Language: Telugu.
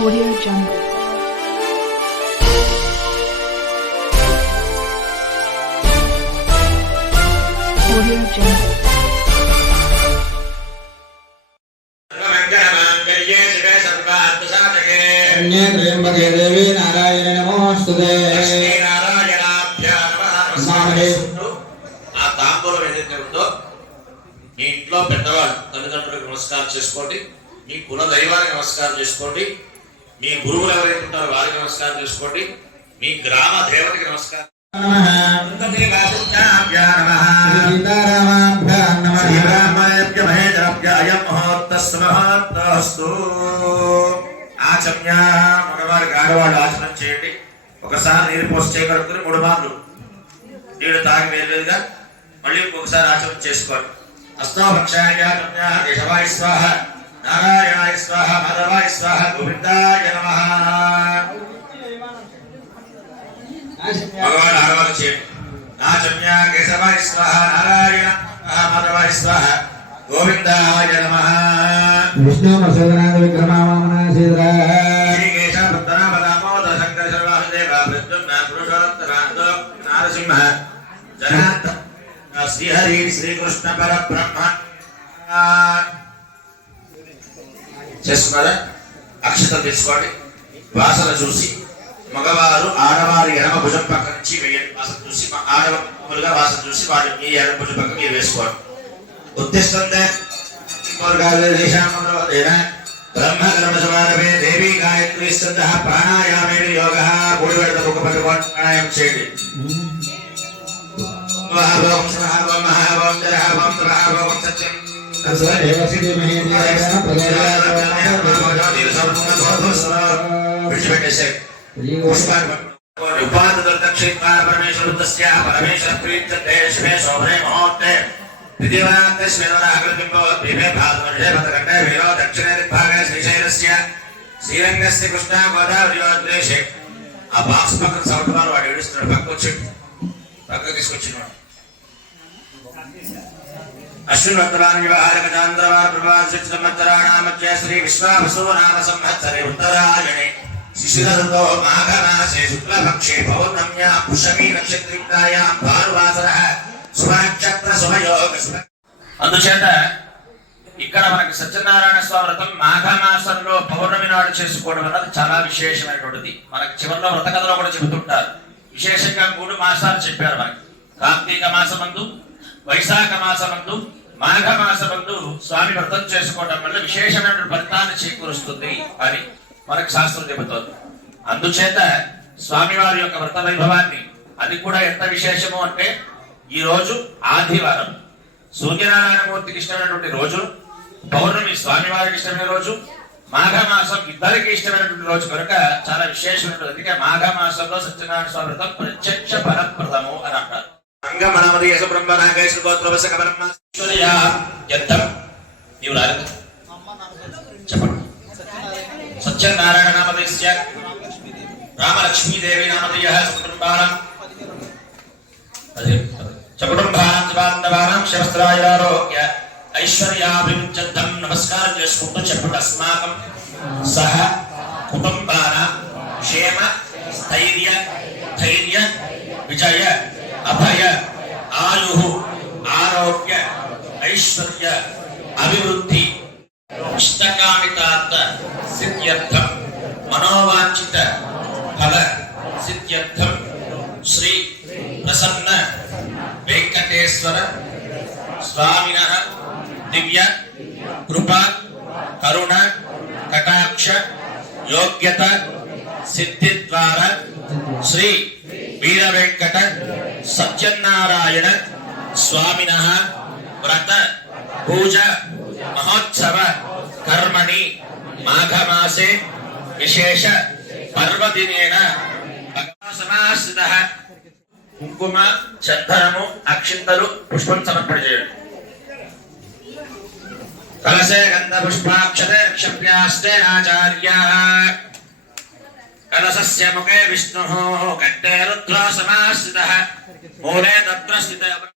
Audio Jungle. Audio Jungle. त्र्यंबके देवी नारायण नमोस्तुते ఆ తాంబూలం ఏదైతే ఉందో మీ ఇంట్లో పెద్దవాళ్ళు తల్లిదండ్రులకు నమస్కారం చేసుకోండి, మీ కుల దైవానికి నమస్కారం చేసుకోండి, మీ గురువులు ఎవరైతే ఉంటారో వారికి నమస్కారం చేసుకోండి, మీ గ్రామ దేవతకి నమస్కారం. ఆచమ్య మగవారికి ఆడవాళ్ళు ఆచరణ చేయండి. ఒకసారి నీరు పోసి చేయగలుగుతుని 3 మార్లు నీళ్ళు తాగి వేరుగా మళ్ళీ ఇంకొకసారి ఆచరణ చేసుకోండి. అష్టోపక్షాయ కేశవాయ స్వాహ, నారాయణాయ స్వాహ, మాధవాయ స్వాహ, గోవిందాయ నమః. మగవాళ్ళు ఆడవాళ్ళు చేయండి. ఆచమ్య కేశవాయ స్వాహ, నారాయణ మాధవాయ స్వాహ, గోవిందాయ నమః. విష్ణు మసోదనాద విక్రమావామనాశీద్ర శ్రీకేశ భక్తనా పదామోదర శంకర సర్వాసుదేవ ప్రద్యుమ్న పురుషోత్తరాందో నారసింహ జనార్ద శ్రీహరి శ్రీకృష్ణ పరబ్రహ్మ. చేసుకున్నారా? అక్షతలు తీసుకోండి. వాసన చూసి మగవారు ఆడవారి ఎడమ భుజం పక్క నుంచి వేయండి. వాసన చూసి ఆడవారుగా వాసన చూసి వారి మీ ఎడమ భుజం పక్క మీరు వేసుకోండి. ఉద్దిష్టంతే బ్రహ్మకర్మసమారభే దేవీ గాయత్రీ స్కంద ప్రాణాయామే యోగ. మూడు విడత ముఖ పట్టుకోండి, ప్రాణాయామం చేయండి. పరమేశ్వర ప్రీత్యర్థే శుభే శోభనే ముహూర్తే శ్రీరంగస్య కృష్ణా గోదావరి. ఆ బాక్స్ పక్కన సౌండ్ వారు వాడు ఏడుస్తున్నాడు. పక్క వచ్చి పక్కకు తీసుకొచ్చినాడు. అశ్వినోత్తరాన్ని వ్యవహారకచాంద్రవార ప్రభావితరాణామధ్య శ్రీ విశ్వావసు నామ సంవత్సరే ఉత్తరాయణే శిశిరతో మాఘమాసే శుక్లపక్షే పౌర్ణమ్యా పుష్యమీ నక్షత్రికాయాం భానువాసరః శుభనక్షత్ర శుభయోగ. అందుచేత ఇక్కడ మనకి సత్యనారాయణ స్వామి వ్రతం మాఘమాసంలో పౌర్ణమి నాడు చేసుకోవడం అన్నది చాలా విశేషమైనటువంటిది. మనకి చివరిలో వ్రత కథలో కూడా చెబుతుంటారు. విశేషంగా 3 మాసాలు చెప్పారు మనకి. కార్తీక మాసమందు, వైశాఖ మాసమందు, మాఘ మాసమందు స్వామి వ్రతం చేసుకోవడం వల్ల విశేషమైన ఫలితాన్ని చేకూరుస్తుంది అని మనకు శాస్త్రం చెబుతోంది. అందుచేత స్వామివారి యొక్క వ్రత వైభవాన్ని అది కూడా ఎంత విశేషము అంటే, ఈ రోజు ఆదివారం సూర్యనారాయణమూర్తికి ఇష్టమైనటువంటి రోజు, పౌర్ణమి స్వామివారికి ఇష్టమైన రోజు, మాఘమాసం ఇద్దరికి ఇష్టమైనటువంటి రోజు కనుక చాలా విశేషమైనటువంటి. అందుకే మాఘమాసంలో సత్యనారాయణ స్వామి వ్రతం ప్రత్యక్ష పరప్రదము అని అంటారు. చెప్పండి. సత్యనారాయణ నామధేయ రామలక్ష్మీదేవి నామధేయ కుటుంబానం చకుటుంబానం శవస్త్రాయారోగ్య ఐశ్వర్యాభివృద్ధ్యర్థం నమస్కారం చేసుకుంటూ చెప్పండి. అస్మాకం సహ కుటుంబాన క్షేమ స్థైర్య ధైర్య విజయ అభయ ఆయు ఆరోగ్య ఐశ్వర్య అభివృద్ధి ఇష్టకామితార్థ సిద్ధ్యర్థం మనోవాంఛిత ఫల సిద్ధ్యర్థం శ్రీ ప్రసన్న వెంకటేశ్వర స్వామినః దివ్య కృప కరుణ కటాక్ష యోగ్యత సిద్ధి ద్వారా శ్రీ వీర వెంకట సత్యనారాయణ స్వామినః వ్రత పూజ మహోత్సవ కర్మణి మాఘమాసే విశేష పర్వదినేన సమాశ్రితః కుంకుమ చందనము అక్షింతలు పుష్పం సమర్పించేయండి. కలశే గంధ పుష్పాక్షతే క్షప్యాస్తే ఆచార్యాః. కలశస్య ముఖే విష్ణుః కంఠే రుద్రో సమాశ్రితః మూలే తత్ర స్థితః